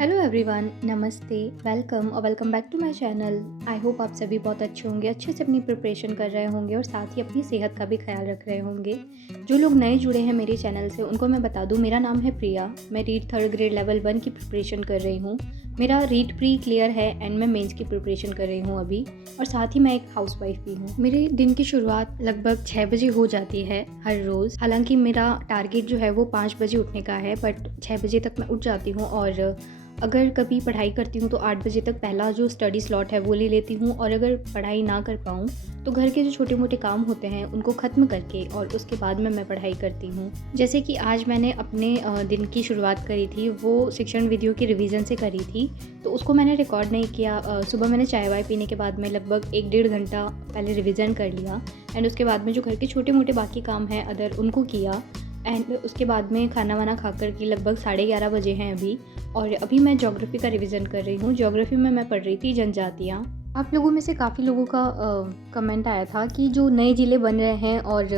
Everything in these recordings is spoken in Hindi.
हेलो एवरीवन, नमस्ते, वेलकम और welcome back to my channel. I hope आप सभी बहुत अच्छे होंगे, अच्छे से अपनी प्रिपरेशन कर रहे होंगे और साथ ही अपनी सेहत का भी ख्याल रख रहे होंगे। जो लोग नए जुड़े हैं मेरे चैनल से उनको मैं बता दूं, मेरा नाम है प्रिया। मैं रीट 3rd ग्रेड लेवल 1 की प्रिपरेशन कर रही हूँ। मेरा रीट प्री क्लियर है एंड मैं मेंस की प्रिपरेशन कर रही हूँ अभी, और साथ ही मैं एक हाउसवाइफ भी हूँ। मेरे दिन की शुरुआत लगभग 6 बजे हो जाती है हर रोज़। हालांकि मेरा टारगेट जो है वो 5 बजे उठने का है, बट 6 बजे तक मैं उठ जाती हूँ। और अगर कभी पढ़ाई करती हूँ तो 8 बजे तक पहला जो स्टडी स्लॉट है वो ले लेती हूँ। और अगर पढ़ाई ना कर पाऊँ तो घर के जो छोटे मोटे काम होते हैं उनको ख़त्म करके और उसके बाद में मैं पढ़ाई करती हूँ। जैसे कि आज मैंने अपने दिन की शुरुआत करी थी, वो शिक्षण विधियों की रिवीजन से करी थी, तो उसको मैंने रिकॉर्ड नहीं किया। सुबह मैंने चाय वाय पीने के बाद में लगभग 1-1.5 घंटा पहले रिवीजन कर लिया एंड उसके बाद में जो घर के छोटे मोटे बाकी काम हैं अदर उनको किया। एंड उसके बाद में खाना वाना खाकर के लगभग 11:30 बजे हैं अभी, और अभी मैं ज्योग्राफी का रिवीजन कर रही हूँ। ज्योग्राफी में मैं पढ़ रही थी जनजातियाँ। आप लोगों में से काफ़ी लोगों का कमेंट आया था कि जो नए ज़िले बन रहे हैं और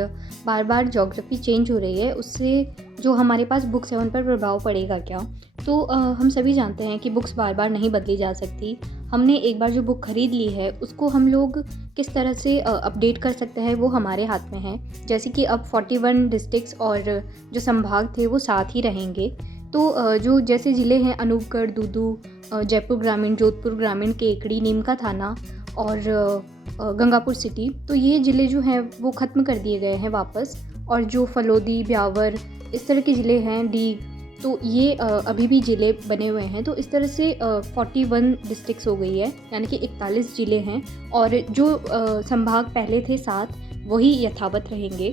बार बार ज्योग्राफी चेंज हो रही है, उससे जो हमारे पास बुक्स हैं उन पर प्रभाव पड़ेगा क्या। तो हम सभी जानते हैं कि बुक्स बार बार नहीं बदली जा सकती। हमने एक बार जो बुक खरीद ली है उसको हम लोग किस तरह से अपडेट कर सकते हैं वो हमारे हाथ में है। जैसे कि अब 41 डिस्ट्रिक्ट्स और जो संभाग थे वो साथ ही रहेंगे। तो जो जैसे ज़िले हैं अनूपगढ़, दूदू, जयपुर ग्रामीण, जोधपुर ग्रामीण, केकड़ी, नीमका थाना और गंगापुर सिटी, तो ये ज़िले जो हैं वो ख़त्म कर दिए गए हैं वापस। और जो फलोदी, ब्यावर, इस तरह के ज़िले हैं, डी, तो ये अभी भी ज़िले बने हुए हैं। तो इस तरह से 41 डिस्ट्रिक्ट्स हो गई है, यानी कि 41 ज़िले हैं। और जो संभाग पहले थे 7 वही यथावत रहेंगे।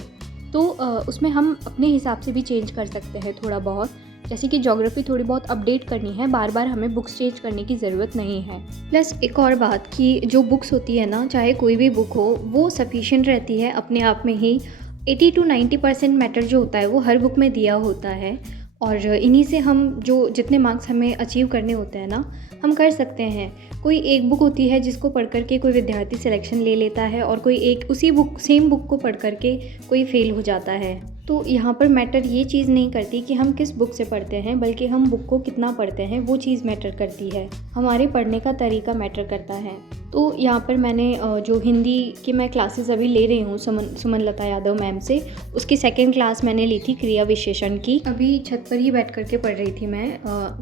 तो उसमें हम अपने हिसाब से भी चेंज कर सकते हैं थोड़ा बहुत। जैसे कि ज्योग्राफी थोड़ी बहुत अपडेट करनी है, बार बार हमें बुक्स चेंज करने की ज़रूरत नहीं है। प्लस एक और बात कि जो बुक्स होती है ना, चाहे कोई भी बुक हो, वो सफिशिएंट रहती है अपने आप में ही। 80 to 90% मैटर जो होता है वो हर बुक में दिया होता है, और इन्हीं से हम जो जितने मार्क्स हमें अचीव करने होते हैं ना, हम कर सकते हैं। कोई एक बुक होती है जिसको पढ़ करके कोई विद्यार्थी सिलेक्शन ले लेता है, और कोई एक उसी बुक सेम बुक को पढ़ करके कोई फेल हो जाता है। तो यहाँ पर मैटर ये चीज़ नहीं करती कि हम किस बुक से पढ़ते हैं, बल्कि हम बुक को कितना पढ़ते हैं वो चीज़ मैटर करती है। हमारे पढ़ने का तरीका मैटर करता है। तो यहाँ पर मैंने जो हिंदी की मैं क्लासेस अभी ले रही हूँ सुमन लता यादव मैम से, उसकी 2nd क्लास मैंने ली थी क्रिया विशेषण की। अभी छत पर ही बैठ करके पढ़ रही थी मैं।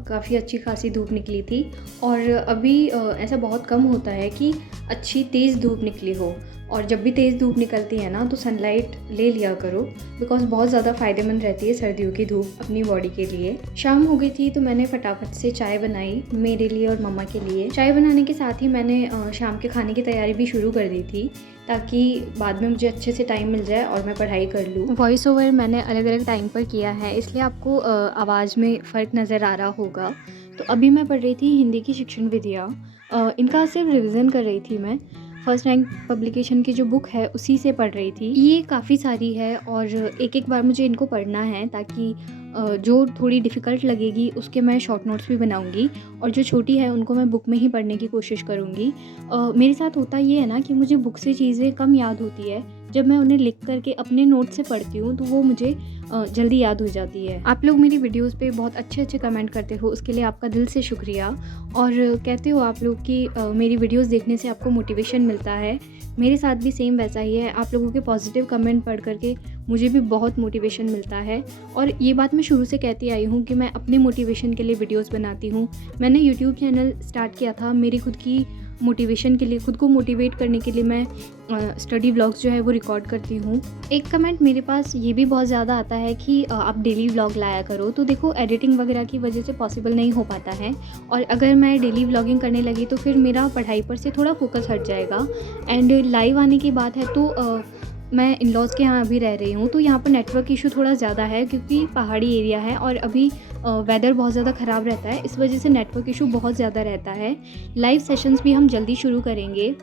काफ़ी अच्छी खासी धूप निकली थी, और अभी ऐसा बहुत कम होता है कि अच्छी तेज़ धूप निकली हो। और जब भी तेज़ धूप निकलती है ना तो सनलाइट ले लिया करो, बिकॉज बहुत ज़्यादा फ़ायदेमंद रहती है सर्दियों की धूप अपनी बॉडी के लिए। शाम हो गई थी तो मैंने फटाफट से चाय बनाई मेरे लिए और मम्मा के लिए। चाय बनाने के साथ ही मैंने शाम के खाने की तैयारी भी शुरू कर दी थी, ताकि बाद में मुझे अच्छे से टाइम मिल जाए और मैं पढ़ाई कर लूँ। वॉइस ओवर मैंने अलग अलग टाइम पर किया है, इसलिए आपको आवाज़ में फ़र्क नज़र आ रहा होगा। तो अभी मैं पढ़ रही थी हिंदी की शिक्षण विधियाँ। इनका सिर्फ रिवीजन कर रही थी मैं। फर्स्ट रैंक पब्लिकेशन की जो बुक है उसी से पढ़ रही थी। ये काफ़ी सारी है और एक एक बार मुझे इनको पढ़ना है, ताकि जो थोड़ी डिफ़िकल्ट लगेगी उसके मैं शॉर्ट नोट्स भी बनाऊंगी, और जो छोटी है उनको मैं बुक में ही पढ़ने की कोशिश करूंगी। मेरे साथ होता ये है ना कि मुझे बुक से चीज़ें कम याद होती है। जब मैं उन्हें लिख करके अपने नोट से पढ़ती हूँ तो वो मुझे जल्दी याद हो जाती है। आप लोग मेरी वीडियोस पे बहुत अच्छे अच्छे कमेंट करते हो, उसके लिए आपका दिल से शुक्रिया। और कहते हो आप लोग कि मेरी वीडियोस देखने से आपको मोटिवेशन मिलता है। मेरे साथ भी सेम वैसा ही है। आप लोगों के पॉजिटिव कमेंट पढ़ करके मुझे भी बहुत मोटिवेशन मिलता है। और ये बात मैं शुरू से कहती आई हूँ कि मैं अपने मोटिवेशन के लिए वीडियोस बनाती हूँ। मैंने यूट्यूब चैनल स्टार्ट किया था मेरी खुद की मोटिवेशन के लिए, खुद को मोटिवेट करने के लिए। मैं स्टडी व्लॉग्स जो है वो रिकॉर्ड करती हूँ। एक कमेंट मेरे पास ये भी बहुत ज़्यादा आता है कि आप डेली व्लॉग लाया करो। तो देखो, एडिटिंग वगैरह की वजह से पॉसिबल नहीं हो पाता है, और अगर मैं डेली व्लॉगिंग करने लगी तो फिर मेरा पढ़ाई पर से थोड़ा फोकस हट जाएगा। एंड लाइव आने की बात है तो मैं इन लॉज़ के यहाँ अभी रह रही हूँ, तो यहाँ पर नेटवर्क इशू थोड़ा ज़्यादा है, क्योंकि पहाड़ी एरिया है और अभी वेदर बहुत ज़्यादा ख़राब रहता है। इस वजह से नेटवर्क इशू बहुत ज़्यादा रहता है। लाइव सेशंस भी हम जल्दी शुरू करेंगे।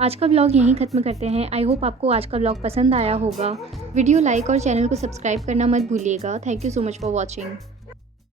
आज का व्लॉग यहीं ख़त्म करते हैं। आई होप आपको आज का व्लॉग पसंद आया होगा। वीडियो लाइक और चैनल को सब्सक्राइब करना मत भूलिएगा। Thank you so much for watching.